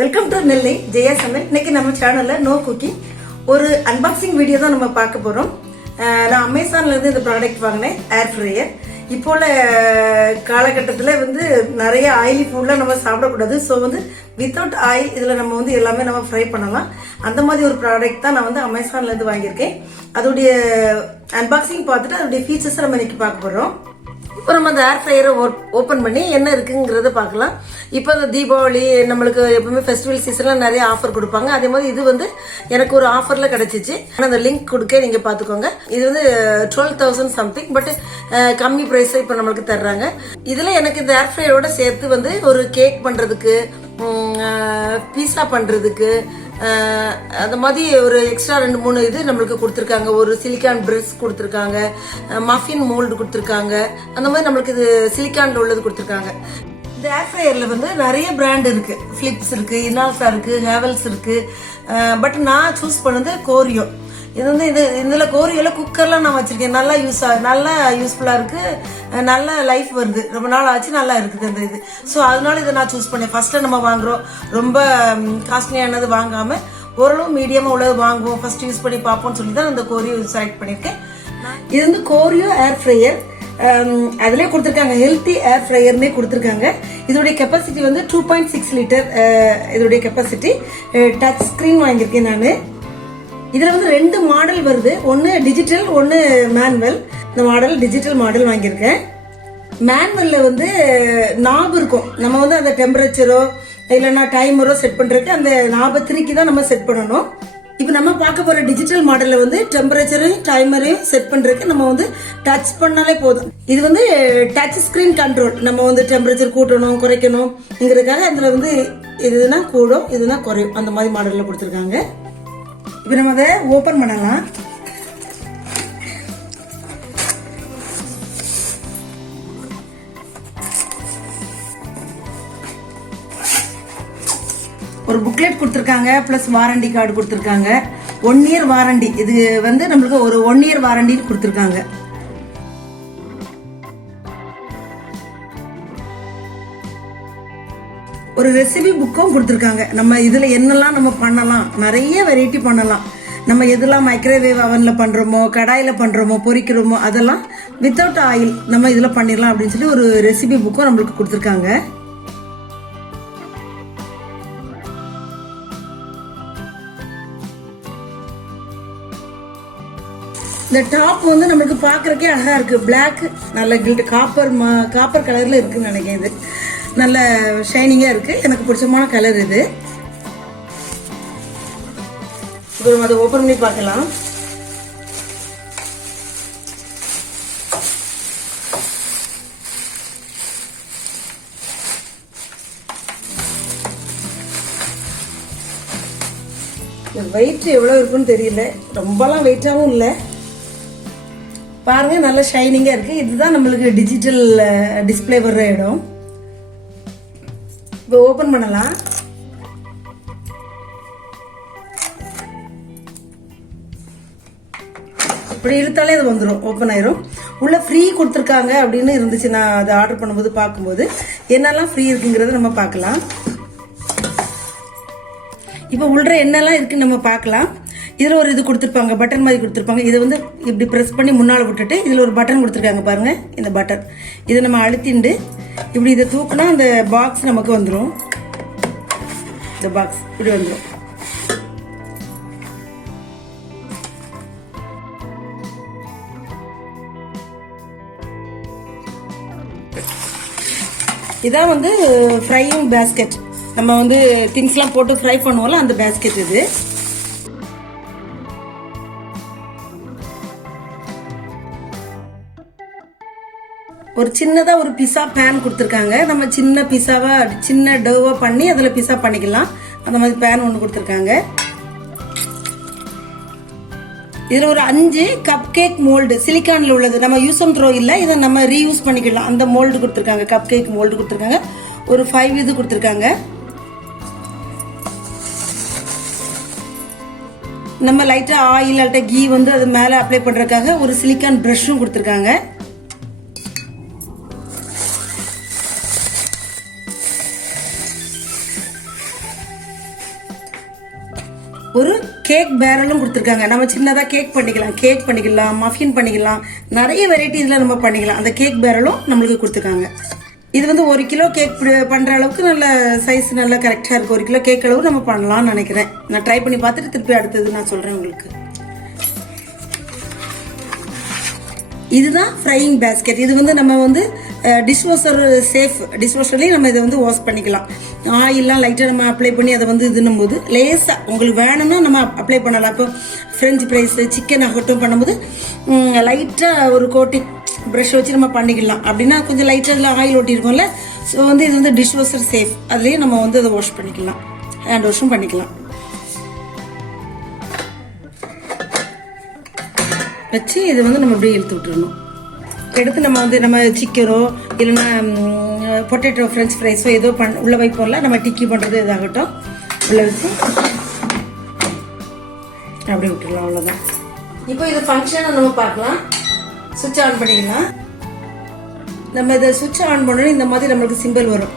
Welcome to நெல்லை ஜெயா சமையல். இன்னைக்கு நம்ம சேனல்ல நோ குக்கிங் ஒரு அன்பாக்சிங் வீடியோ தான் நம்ம பார்க்க போறோம். நான் அமேசான்ல இருந்து இந்த ப்ராடக்ட் வாங்கினேன், ஏர் ஃப்ரையர். இப்போ உள்ள காலகட்டத்தில் வந்து நிறைய ஆயிலி ஃபுட்லாம் நம்ம சாப்பிடக்கூடாது. ஸோ வந்து வித்தவுட் ஆயில் இதில் நம்ம வந்து எல்லாமே நம்ம ஃப்ரை பண்ணலாம். அந்த மாதிரி ஒரு ப்ராடக்ட் தான் நான் வந்து அமேசான்ல இருந்து வாங்கியிருக்கேன். அதோடைய அன்பாக்சிங் பார்த்துட்டு அதோடைய ஃபீச்சர்ஸை நம்ம இன்னைக்கு பார்க்க போறோம். இப்போ நம்ம அந்த ஏர் ஃப்ரையரை ஓப்பன் பண்ணி என்ன இருக்குங்கிறத பார்க்கலாம். இப்போ அந்த தீபாவளி நம்மளுக்கு எப்பவுமே ஃபெஸ்டிவல் சீசன்ல நிறைய ஆஃபர் கொடுப்பாங்க. அதே மாதிரி இது வந்து எனக்கு ஒரு ஆஃபர்ல கிடைச்சிச்சு. ஆனால் அந்த லிங்க் கொடுக்க நீங்க பாத்துக்கோங்க. இது வந்து 12,000 சம்திங், பட் கம்மி பிரைஸ் இப்போ நம்மளுக்கு தர்றாங்க. இதுல எனக்கு இந்த ஏர் ஃப்ரையரோட சேர்த்து வந்து ஒரு கேக் பண்றதுக்கு, பீஸா பண்றதுக்கு, அந்த மாதிரி ஒரு எக்ஸ்ட்ரா 2-3 இது நம்மளுக்கு கொடுத்துருக்காங்க. ஒரு சிலிக்கான் பிரஷ் கொடுத்துருக்காங்க, மஃபின் மோல்டு கொடுத்துருக்காங்க. அந்த மாதிரி நம்மளுக்கு இது சிலிக்கான்ல உள்ளது கொடுத்துருக்காங்க. இந்த ஏர் ஃப்ரையர்ல வந்து நிறைய பிராண்ட் இருக்கு. பிலிப்ஸ் இருக்கு, இனால்சா இருக்கு, ஹேவல்ஸ் இருக்கு. பட் நான் சூஸ் பண்ணது கோரியோ. இது வந்து இதுல கோரியோல குக்கர்லாம் நான் வச்சிருக்கேன். நல்லா நல்லா யூஸ்ஃபுல்லா இருக்கு. நல்ல லைஃப் வருது. ரொம்ப நாள் ஆச்சு, நல்லா இருக்குது அந்த இது. ஸோ அதனால இதை நான் சூஸ் பண்ணேன். ஃபர்ஸ்ட் நம்ம வாங்குறோம், ரொம்ப காஸ்ட்லியானது வாங்காம ஓரளவு மீடியமா உள்ளது வாங்குவோம், ஃபர்ஸ்ட் யூஸ் பண்ணி பார்ப்போம்னு சொல்லி தான் இந்த கோரியோ செலக்ட் பண்ணியிருக்கேன். இது வந்து கோரியோ ஏர் ஃப்ரையர். அதுலேயே கொடுத்துருக்காங்க ஹெல்த்தி ஏர் ஃப்ரையர்னே கொடுத்துருக்காங்க. இதோடைய கெப்பாசிட்டி வந்து 2.6 லிட்டர் இதோடைய கெப்பாசிட்டி. டச் ஸ்கிரீன் வாங்கியிருக்கேன் நான். இதுல வந்து 2 மாடல் வருது, ஒன்னு டிஜிட்டல், ஒன்னு மேனுவல். இந்த மாடல் டிஜிட்டல் மாடல் வாங்கியிருக்கேன். மேனுவல்ல வந்து நாப் இருக்கும். நம்ம வந்து அந்த டெம்பரேச்சரோ இல்லைன்னா டைமரோ செட் பண்றதுக்கு அந்த நாபை திருக்கி தான் நம்ம செட் பண்ணணும். இப்போ நம்ம பார்க்க போற டிஜிட்டல் மாடல்ல வந்து டெம்பரேச்சரையும் டைமரையும் செட் பண்றதுக்கு நம்ம வந்து டச் பண்ணாலே போதும். இது வந்து டச் ஸ்கிரீன் கண்ட்ரோல். நம்ம வந்து டெம்பரேச்சர் கூட்டணும் குறைக்கணும்ங்கிறதுக்காக அதுல வந்து இதுனா கூடும், இதுனா குறையும், அந்த மாதிரி மாடல்ல கொடுத்துருக்காங்க. இப்போ நம்ம அதை ஓபன் பண்ணலாம். ஒரு புக்லெட் கொடுத்துருக்காங்க, பிளஸ் வாரண்டி கார்டு கொடுத்துருக்காங்க. 1 இயர் வாரண்டி. இது வந்து நம்மளுக்கு ஒரு 1 இயர் வாரண்டின்னு கொடுத்துருக்காங்க. ஒரு ரெசிபி புக்கும் கொடுத்துருக்காங்க. நம்ம இதுல என்னெல்லாம் நம்ம பண்ணலாம், நிறைய வெரைட்டி பண்ணலாம். நம்ம எதெல்லாம் மைக்ரோவேவ் அவன்ல பண்றோமோ, கடாயில பண்றோமோ, பொரிக்கிறோமோ, அதெல்லாம் வித்தவுட் ஆயில் நம்ம இதுல பண்ணிடலாம் அப்படின்னு சொல்லி ஒரு ரெசிபி புக்கும் நம்மளுக்கு கொடுத்துருக்காங்க. இந்த டாப் வந்து நம்மளுக்கு பாக்குறதுக்கே அழகா இருக்கு. பிளாக், நல்ல கில்ட் காப்பர் கலர்ல இருக்குன்னு நினைக்கிறேன். இது நல்ல ஷைனிங்கா இருக்கு. எனக்கு பிடிச்சமான கலர் இது. இப்போ நம்ம அதை ஓபன் பண்ணி பார்க்கலாம். வெயிட் எவ்வளவு இருக்குன்னு தெரியல, ரொம்பலாம் வெயிட்டாவும் இல்லை. பாருங்க, நல்ல ஷைனிங்கா இருக்கு. இதுதான் நம்மளுக்கு டிஜிட்டல் டிஸ்பிளே வர்ற இடம். இப்போ ஓபன் பண்ணலாம். இப்படி இழுத்தாலே அது வந்துடும், ஓப்பன் ஆயிரும். உள்ள ஃப்ரீ கொடுத்துருக்காங்க அப்படின்னு இருந்துச்சு. நான் அதை ஆர்டர் பண்ணும்போது பார்க்கும்போது என்னெல்லாம் ஃப்ரீ இருக்குங்கிறத நம்ம பார்க்கலாம். இப்போ உள்ள என்னெல்லாம் இருக்குன்னு நம்ம பார்க்கலாம். இதுல ஒரு இது கொடுத்துருப்பாங்க, பட்டன் மாதிரி கொடுத்துருப்பாங்க. இதை வந்து இப்படி ப்ரெஸ் பண்ணி முன்னால் விட்டுட்டு இதுல ஒரு பட்டன் கொடுத்துருக்காங்க பாருங்க. இந்த பட்டன் இதை நம்ம அழுத்திண்டு இப்படி இதை தூக்குனா அந்த பாக்ஸ் நமக்கு வந்துடும். இந்த பாக்ஸ் இப்படி வந்துடும். இதான் வந்து ஃப்ரையிங் பேஸ்கெட். நம்ம வந்து திங்ஸ்லாம் போட்டு ஃப்ரை பண்ணுவோம்ல, அந்த பேஸ்கெட் இது. ஒரு சின்னதா ஒரு பிஸா பேன் கொடுத்துருக்காங்க. நம்ம சின்ன பிஸாவா, சின்ன டோவா பண்ணி அதுல பிஸா பண்ணிக்கலாம். அந்த மாதிரி பேன் ஒன்று கொடுத்துருக்காங்க. இதுல ஒரு 5 கப் கேக் மோல்டு சிலிக்கான்ல உள்ளது. நம்ம யூஸ் அண்ட் த்ரோ இல்ல, இதை நம்ம ரீயூஸ் பண்ணிக்கலாம். அந்த மோல்டு கொடுத்துருக்காங்க, கப் கேக் மோல்டு கொடுத்துருக்காங்க. ஒரு 5 இது கொடுத்துருக்காங்க. நம்ம லைட்டா ஆயில் அல்லது கீ வந்து அது மேல அப்ளை பண்றதுக்காக ஒரு சிலிக்கான் பிரஷும் கொடுத்துருக்காங்க. ஒரு கேக் பேரலும் கொடுத்துருக்காங்க. நம்ம சின்னதாக கேக் பண்ணிக்கலாம், மஃபின் பண்ணிக்கலாம், நிறைய வெரைட்டி இதில் நம்ம பண்ணிக்கலாம். அந்த கேக் பேரலும் நம்மளுக்கு கொடுத்துருக்காங்க. இது வந்து 1 கிலோ கேக் பண்ணுற அளவுக்கு நல்ல சைஸ் நல்லா கரெக்டாக இருக்குது. 1 கிலோ கேக் அளவு நம்ம பண்ணலாம்னு நினைக்கிறேன். நான் ட்ரை பண்ணி பார்த்துட்டு திருப்பி அடுத்தது நான் சொல்கிறேன் உங்களுக்கு. இதுதான் ஃப்ரையிங் பேஸ்கெட். இது வந்து நம்ம வந்து டிஷ்வாஷர் சேஃப் டிஷ்வாஷர்லேயும் நம்ம இதை வந்து வாஷ் பண்ணிக்கலாம். ஆயிலெலாம் லைட்டாக நம்ம அப்ளை பண்ணி அதை வந்து இதுன்னும் போது லேசாக உங்களுக்கு வேணும்னா நம்ம அப்ளை பண்ணலாம். இப்போ ஃப்ரெஞ்ச் ஃப்ரைஸ் சிக்கன் ஆகட்டும் பண்ணும்போது லைட்டாக ஒரு கோட்டிங் ப்ரஷ் வச்சு நம்ம பண்ணிக்கலாம். அப்படின்னா கொஞ்சம் லைட்டாக அதில் ஆயில் ஒட்டியிருக்கோம்ல. ஸோ வந்து இது வந்து டிஷ்வாஷர் சேஃப். அதுலேயே நம்ம வந்து அதை வாஷ் பண்ணிக்கலாம், ஹேண்ட் வாஷும் பண்ணிக்கலாம். வச்சு இதை வந்து நம்ம அப்படியே இழுத்து விட்டுறணும். எடுத்து நம்ம வந்து நம்ம சிக்கனோ இல்லைன்னா பொட்டேட்டோ ஃப்ரெஞ்ச் ஃப்ரைஸோ ஏதோ உள்ளே வைப்போம்ல, நம்ம டிக்கி பண்ணுறது இதாகட்டும் உள்ளே வச்சு அப்படியே விட்டுடலாம். அவ்வளோதான். இப்போ இது ஃபங்க்ஷனை நம்ம பார்க்கலாம். சுவிட்ச் ஆன் பண்ணிக்கலாம். நம்ம இதை சுவிட்ச் ஆன் பண்ணணும். இந்த மாதிரி நம்மளுக்கு சிம்பிள் வரும்,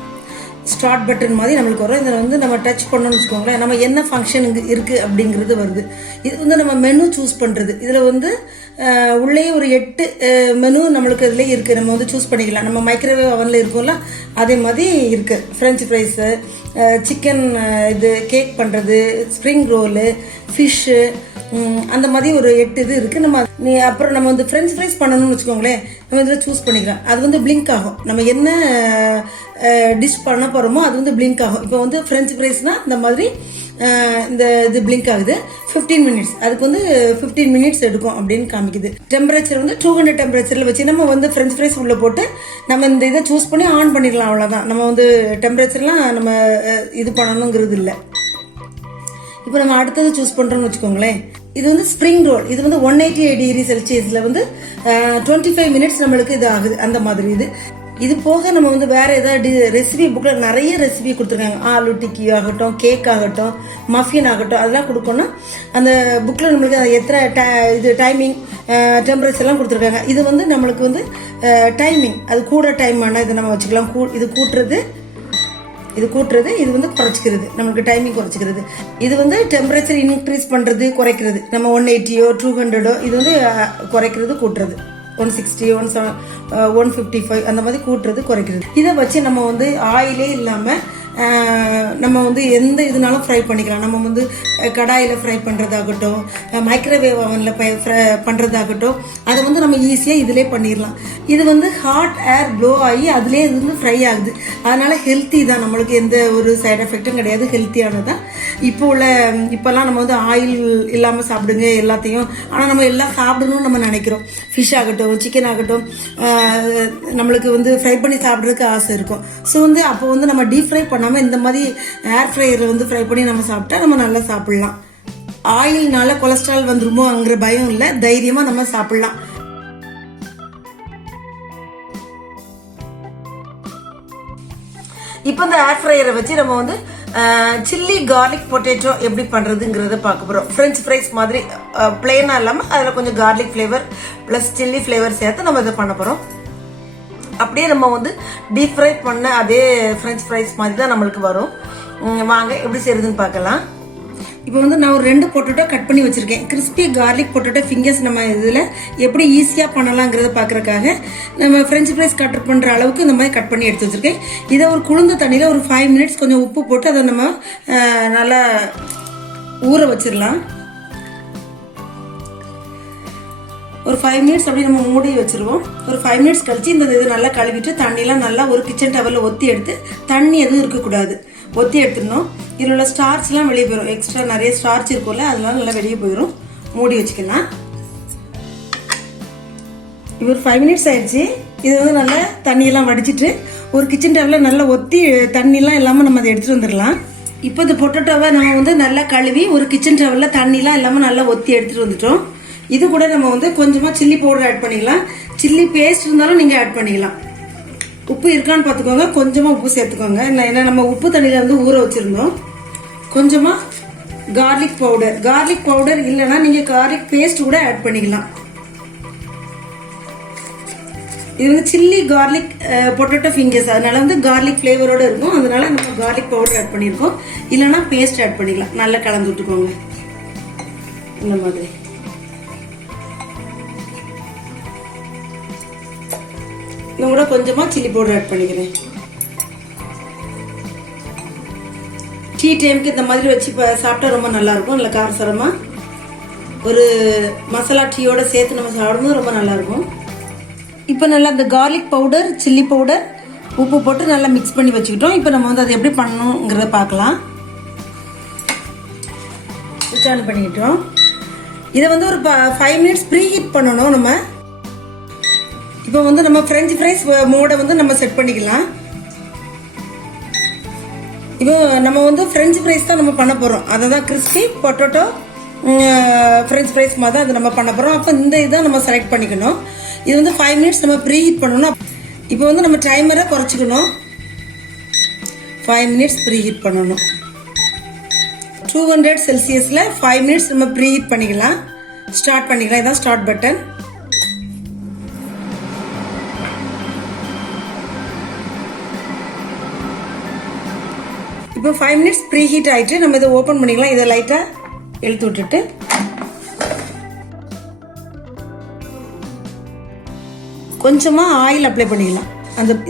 ஸ்டார்ட் பட்டன் மாதிரி நம்மளுக்கு வரும். இதில் வந்து நம்ம டச் பண்ணணும்னு வச்சுக்கோங்களேன், நம்ம என்ன ஃபங்க்ஷன் இருக்குது அப்படிங்கிறது வருது. இது வந்து நம்ம மெனு சூஸ் பண்ணுறது. இதில் வந்து உள்ளே ஒரு 8 மெனு நம்மளுக்கு இதில் இருக்குது. நம்ம வந்து சூஸ் பண்ணிக்கலாம். நம்ம மைக்ரோவேவ் அவனில் இருக்கும்ல அதே மாதிரி இருக்குது. ஃப்ரெஞ்ச் ஃப்ரைஸு, சிக்கன் இது கேக் பண்ணுறது, ஸ்ப்ரிங் ரோலு, ஃபிஷ்ஷு, அந்த மாதிரி ஒரு 8 இது இருக்குது. அப்புறம் நம்ம வந்து ஃப்ரெஞ்ச் ஃப்ரைஸ் பண்ணணும்னு வச்சுக்கோங்களேன், நம்ம இதில் சூஸ் பண்ணிக்கலாம். அது வந்து பிளிங்க் ஆகும். நம்ம என்ன டிஷ் பண்ண போகிறோமோ அது வந்து பிளிங்க் ஆகும். இப்போ வந்து ஃப்ரெஞ்ச் ஃப்ரைஸ்னால் இந்த மாதிரி இந்த இது பிளிங்க் ஆகுது. 15 மினிட்ஸ், அதுக்கு வந்து 15 மினிட்ஸ் எடுக்கும் அப்படின்னு காமிக்குது. டெம்பரேச்சர் வந்து 200 டெம்பரேச்சரில் வச்சு நம்ம வந்து ஃப்ரெஞ்ச் ஃப்ரைஸ் உள்ளே போட்டு நம்ம இந்த இதை சூஸ் பண்ணி ஆன் பண்ணிடலாம். அவ்வளோதான். நம்ம வந்து டெம்பரேச்சர்லாம் நம்ம இது பண்ணணுங்கிறது இல்லை. இப்போ நம்ம அடுத்தது சூஸ் பண்ணுறோம்னு வச்சுக்கோங்களேன். இது வந்து ஸ்ப்ரிங் ரோல். இது வந்து 188 டிகிரி செல்சியஸில் வந்து 25 மினிட்ஸ் நம்மளுக்கு இது ஆகுது. அந்த மாதிரி இது போக நம்ம வந்து வேற ஏதாவது ரெசிபி புக்கில் நிறைய ரெசிபி கொடுத்துருக்காங்க. ஆலு டிக்கி ஆகட்டும், கேக் ஆகட்டும், மஃபின் ஆகட்டும், அதெல்லாம் கொடுக்கணும். அந்த புக்கில் நம்மளுக்கு எத்தனை இது டைமிங் டெம்பரேச்சர்லாம் கொடுத்துருக்காங்க. இது வந்து நம்மளுக்கு வந்து டைமிங் அது கூட டைம் ஆனால் இதை நம்ம வச்சுக்கலாம். இது கூட்டுறது, இது வந்து குறைச்சிக்கிறது, நம்மளுக்கு டைமிங் குறைச்சிக்கிறது. இது வந்து டெம்பரேச்சர் இன்க்ரீஸ் பண்ணுறது குறைக்கிறது. நம்ம 180 200 இது வந்து குறைக்கிறது கூட்டுறது. 160 155 அந்த மாதிரி கூட்டுறது குறைக்கிறது. இதை வச்சு நம்ம வந்து ஆயிலே இல்லாமல் நம்ம வந்து எந்த இதுனாலும் ஃப்ரை பண்ணிக்கலாம். நம்ம வந்து கடாயில் ஃப்ரை பண்ணுறதாகட்டும், மைக்ரோவேவ் அவனில் பண்ணுறதாகட்டும், அதை வந்து நம்ம ஈஸியாக இதிலே பண்ணிடலாம். இது வந்து ஹாட் ஏர் ப்ளோ ஆகி அதிலே இது வந்து ஃப்ரை ஆகுது. அதனால் ஹெல்த்தி தான், நம்மளுக்கு எந்த ஒரு சைட் எஃபெக்டும் கிடையாது, ஹெல்த்தியானது தான். இப்போல்லாம் நம்ம வந்து ஆயில் இல்லாமல் சாப்பிடுங்க எல்லாத்தையும். ஆனால் நம்ம எல்லாம் சாப்பிடணும்னு நம்ம நினைக்கிறோம். ஃபிஷ் ஆகட்டும், சிக்கன் ஆகட்டும், நம்மளுக்கு வந்து ஃப்ரை பண்ணி சாப்பிட்றதுக்கு ஆசை இருக்கும். ஸோ வந்து அப்போ வந்து நம்ம டீப் ஃப்ரை பண்ணாமல் இந்த மாதிரி ஏர் ஃப்ரையரில் வந்து ஃப்ரை பண்ணி நம்ம சாப்பிட்டா நம்ம நல்லா சாப்பிட்லாம். ஆயில்னால கொலஸ்ட்ரால் வந்துருமோங்கிற பயம் இல்லை, தைரியமாக நம்ம சாப்பிட்லாம். இப்போ இந்த ஏர் ஃப்ரையரை வச்சு நம்ம வந்து சில்லி கார்லிக் பொட்டேட்டோ எப்படி பண்ணுறதுங்கிறத பார்க்க போகிறோம். ஃப்ரெஞ்ச் ஃப்ரைஸ் மாதிரி பிளெயினாக இல்லாமல் அதில் கொஞ்சம் garlic flavour plus chilli flavour சேர்த்து நம்ம இதை பண்ண போகிறோம். அப்படியே நம்ம வந்து டீப் ஃப்ரை பண்ண அதே ஃப்ரெஞ்ச் ஃப்ரைஸ் மாதிரி தான் நம்மளுக்கு வரும். வாங்க எப்படி செய்யுதுன்னு பார்க்கலாம். இப்போ வந்து நான் ஒரு 2 பொட்டேட்டோ கட் பண்ணி வச்சுருக்கேன். கிறிஸ்பி கார்லிக் பொட்டேட்டோ ஃபிங்கர்ஸ் நம்ம இதில் எப்படி ஈஸியாக பண்ணலாங்கிறத பார்க்குறக்காக நம்ம ஃப்ரெஞ்ச் ஃப்ரைஸ் கட் பண்ணுற அளவுக்கு இந்த மாதிரி கட் பண்ணி எடுத்து வச்சுருக்கேன். இதை ஒரு குளிர்ந்த தண்ணியில் ஒரு 5 மினிட்ஸ் கொஞ்சம் உப்பு போட்டு அதை நம்ம நல்லா ஊற வச்சிடலாம். ஒரு 5 மினிட்ஸ் அப்படி நம்ம மூடி வச்சுருவோம். ஒரு 5 மினிட்ஸ் கழிச்சு இந்த இது நல்லா கழுவிட்டு தண்ணியெலாம் நல்லா ஒரு கிச்சன் டவலில் ஒத்தி எடுத்து, தண்ணி எதுவும் இருக்கக்கூடாது, ஒத்தி எடுத்துடணும். இதில் உள்ள ஸ்டார்ச்லாம் வெளியே போயிடும். எக்ஸ்ட்ரா நிறைய ஸ்டார்ச் இருக்கும்ல, அதெல்லாம் நல்லா வெளியே போயிடும். மூடி வச்சுக்கலாம். இப்போ ஒரு 5 மினிட்ஸ் ஆயிடுச்சு. இது வந்து நல்லா தண்ணியெல்லாம் வடிச்சிட்டு ஒரு கிச்சன் டவலில் நல்லா ஒத்தி தண்ணிலாம் இல்லாமல் நம்ம அதை எடுத்துகிட்டு வந்துடலாம். இப்போ இந்த பொட்டேட்டோவை நம்ம வந்து நல்லா கழுவி ஒரு கிச்சன் டவலில் தண்ணிலாம் இல்லாமல் நல்லா ஒத்தி எடுத்துகிட்டு வந்துட்டோம். இது கூட நம்ம வந்து கொஞ்சமாக சில்லி பவுடர் ஆட் பண்ணிக்கலாம். சில்லி பேஸ்ட் இருந்தாலும் நீங்கள் ஆட் பண்ணிக்கலாம். உப்பு இருக்கான்னு பார்த்துக்கோங்க, கொஞ்சமாக உப்பு சேர்த்துக்கோங்க. ஏன்னா நம்ம உப்பு தண்ணியில் வந்து ஊற வச்சுருந்தோம். கொஞ்சமாக கார்லிக் பவுடர் இல்லைன்னா நீங்கள் கார்லிக் பேஸ்ட் கூட ஆட் பண்ணிக்கலாம். இது வந்து சில்லி கார்லிக் பொட்டேட்டோ ஃபிங்கர்ஸ், அதனால வந்து கார்லிக் ஃப்ளேவரோடு இருக்கும். அதனால நம்ம கார்லிக் பவுடர் ஆட் பண்ணியிருக்கோம். இல்லைன்னா பேஸ்ட் ஆட் பண்ணிக்கலாம். நல்லா கலந்து விட்டுக்கோங்க. இந்த மாதிரி இன்னும் கூட கொஞ்சமாக சில்லி பவுடர் ஆட் பண்ணிக்கிறேன். டீ டைமுக்கு இந்த மாதிரி வச்சு சாப்பிட்டா ரொம்ப நல்லாயிருக்கும். இல்லை காரசாரமாக ஒரு மசாலா டீயோட சேர்த்து நம்ம சாப்பிடும்போது ரொம்ப நல்லாயிருக்கும். இப்போ நல்லா இந்த கார்லிக் பவுடர், சில்லி பவுடர், உப்பு போட்டு நல்லா மிக்ஸ் பண்ணி வச்சுக்கிட்டோம். இப்போ நம்ம அதை எப்படி பண்ணணுங்கிறத பார்க்கலாம். ஸ்விட்ச் ஆன் பண்ணிக்கிட்டோம். இதை ஒரு 5 மினிட்ஸ் ப்ரீ ஹீட் பண்ணணும் நம்ம. இப்போ நம்ம ஃப்ரெஞ்ச் ஃப்ரைஸ் மோடை நம்ம செட் பண்ணிக்கலாம். இப்போ நம்ம ஃப்ரெஞ்ச் ஃப்ரைஸ் தான் நம்ம பண்ண போகிறோம். அதை தான் கிறிஸ்பி பொட்டேட்டோ ஃப்ரெஞ்ச் ஃப்ரைஸ் மாதிரி தான் அதை நம்ம பண்ண போகிறோம். அப்போ இந்த இதான் நம்ம செலக்ட் பண்ணிக்கணும். இது 5 மினிட்ஸ் நம்ம ப்ரீ ஹீட் பண்ணணும். இப்போ நம்ம டைமரை குறைச்சிக்கணும். 5 மினிட்ஸ் ப்ரீ ஹீட் பண்ணணும். 200 செல்சியஸில் 5 மினிட்ஸ் நம்ம ப்ரீ ஹீட் பண்ணிக்கலாம். ஸ்டார்ட் பண்ணிக்கலாம். இதான் ஸ்டார்ட் பட்டன். இப்போ 5 மினிட்ஸ் ப்ரீ ஹீட் ஆகிட்டு நம்ம இதை ஓப்பன் பண்ணிக்கலாம். இதை லைட்டாக இழுத்து விட்டுட்டு கொஞ்சமாக ஆயில் அப்ளை பண்ணிக்கலாம்.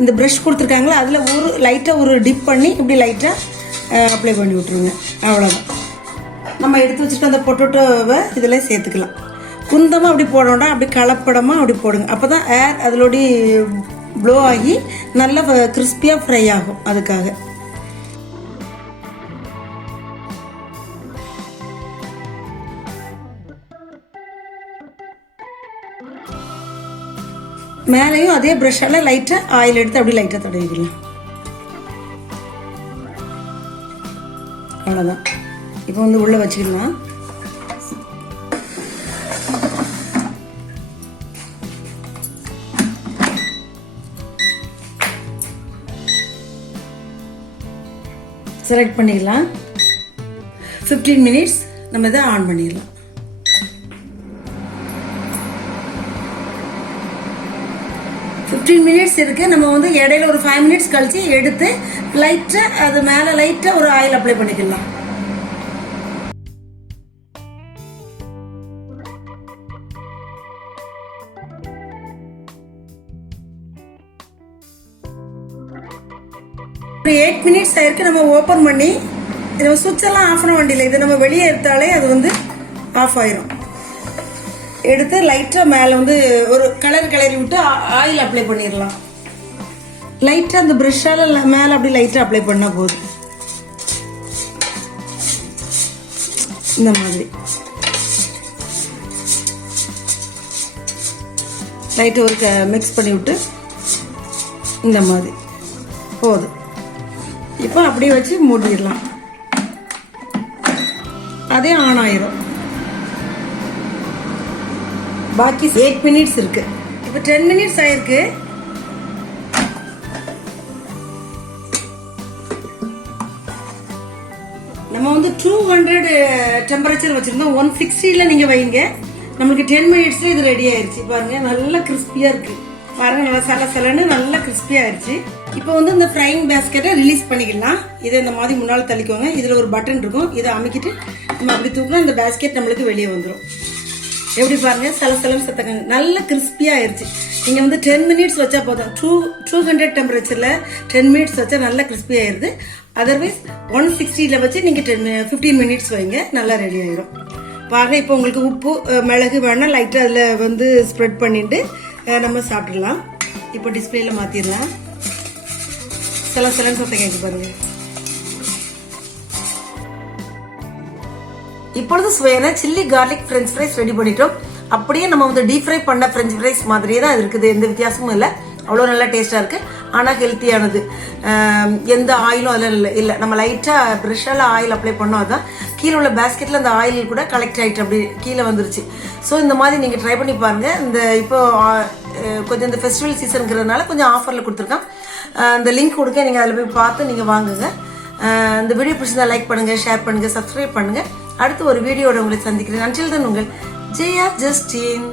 இந்த ப்ரஷ் கொடுத்துருக்காங்களா அதில் லைட்டாக டிப் பண்ணி இப்படி லைட்டாக அப்ளை பண்ணி விட்ருங்க. அவ்வளோதான். நம்ம எடுத்து வச்சுட்டு அந்த பொட்டேட்டோவை இதில் சேர்த்துக்கலாம். குந்தமாக அப்படி போட வேண்டாம், அப்படி கலப்படமாக அப்படி போடுங்க. அப்போ தான் ஏர் அதிலோடி ப்ளோ ஆகி நல்லா கிறிஸ்பியாக ஃப்ரை ஆகும். அதுக்காக மேலேயும் அதே ப்ரஷ்ஷால் லைட்டாக ஆயில் எடுத்து அப்படி லைட்டாக தடவிக்கலாம். அவ்வளோதான். இப்போ உள்ளே வச்சுக்கலாம். செலக்ட் பண்ணிக்கலாம். 15 மினிட்ஸ் நம்ம இதை ஆன் பண்ணிடலாம். மினிட்ஸ் இருக்கு. நம்ம இடையில ஒரு 5 மினிட்ஸ் கழிச்சு எடுத்து லைட்டா அது மேல லைட்டா ஒரு ஆயில் அப்ளை பண்ணிக்கலாம். ஒரு 8 மினிட்ஸ் ஆயிருக்கு. நம்ம ஓபன் பண்ணி நம்ம சுவிட்ச் எல்லாம் ஆஃப் பண்ண வேண்டியதில்லை. இதை நம்ம வெளியே எடுத்தாலே அது ஆஃப் ஆயிரும். எடுத்து லைட்டாக மேலே ஒரு கிளறி விட்டு ஆயில் அப்ளை பண்ணிடலாம். லைட்டாக அந்த ப்ரஷ்ஷால் மேலே அப்படி லைட்டாக அப்ளை பண்ணால் போதும். இந்த மாதிரி லைட்டாக ஒரு மிக்ஸ் பண்ணி விட்டு இந்த மாதிரி போதும். இப்போ அப்படியே வச்சு மூடிடலாம். அதே ஆன் ஆயிரும். பாக்கி 8 மினிட்ஸ் இருக்கு. இப்போ 10 மினிட்ஸ் ஆயிருக்கு. நம்ம 200 டெம்பரேச்சர் வச்சிருந்தோம். 160ல நீங்க வைங்க. நம்மளுக்கு 10 மினிட்ஸ்ல இது ரெடி ஆயிருச்சு. பாருங்க நல்லா கிறிஸ்பியா இருக்கு. பாருங்க நல்லா சலசலன்னு நல்லா கிறிஸ்பியா ஆயிருச்சு. இப்போ இந்த ஃப்ரைங் பேஸ்கெட்டை ரிலீஸ் பண்ணிக்கலாம். இதை இந்த மாதிரி முன்னால தள்ளிக்கோங்க. இதுல ஒரு பட்டன் இருக்கும். இதை அமுக்கிட்டு நம்ம அப்படி தூக்கினா இந்த பேஸ்கெட் நம்மளுக்கு வெளியே வந்துடும். எப்படி பாருங்க சலசலம் சத்தங்க நல்ல கிறிஸ்பியா ஆயிருச்சு. நீங்க 10 மினிட்ஸ் வச்சா போதும். 200 டெம்பரேச்சர்ல 10 மினிட்ஸ் வச்சா நல்லா கிறிஸ்பி ஆயிருது. அதர்வைஸ் 160ல வச்சு நீங்க 15 மினிட்ஸ் வைங்க, நல்லா ரெடி ஆயிரும். பாருங்க இப்போ உங்களுக்கு உப்பு மிளகு வேணா லைட்டா அதுல ஸ்ப்ரெட் பண்ணிட்டு நம்ம சாப்பிடலாம். இப்போ டிஸ்பிளேல மாத்திரலாம். சலசலன்னு சத்தம் கேட்க பாருங்க. இப்பொழுது சுவையான chilli garlic French fries ready பண்ணிட்டோம். அப்படியே நம்ம டீப் ஃப்ரை பண்ண ஃப்ரெஞ்ச் ஃப்ரைஸ் மாதிரியே தான் இருக்குது. எந்த வித்தியாசமும் இல்லை. அவ்வளோ நல்லா டேஸ்டா இருக்கு. ஆனால் ஹெல்த்தியானது. எந்த ஆயிலும் அதில் இல்லை. நம்ம லைட்டாக ப்ரெஷ்ஷால் ஆயில் அப்ளை பண்ணோம். அதான் கீழே உள்ள பேஸ்கெட்டில் அந்த ஆயில் கூட கலெக்ட் ஆகிட்டு அப்படி கீழே வந்துருச்சு. ஸோ இந்த மாதிரி நீங்கள் ட்ரை பண்ணி பாருங்கள். இப்போ கொஞ்சம் இந்த ஃபெஸ்டிவல் சீசனுங்கிறதுனால கொஞ்சம் ஆஃபரில் கொடுத்துருக்கான். அந்த லிங்க் கொடுக்க நீங்கள் அதில் போய் பார்த்து நீங்கள் வாங்குங்க. இந்த வீடியோ பிடிச்சதா லைக் பண்ணுங்கள், ஷேர் பண்ணுங்கள், சப்ஸ்கிரைப் பண்ணுங்கள். அடுத்து ஒரு வீடியோட உங்களை சந்திக்கிறேன். until then உங்கள் ஜெயா ஜஸ்டின்.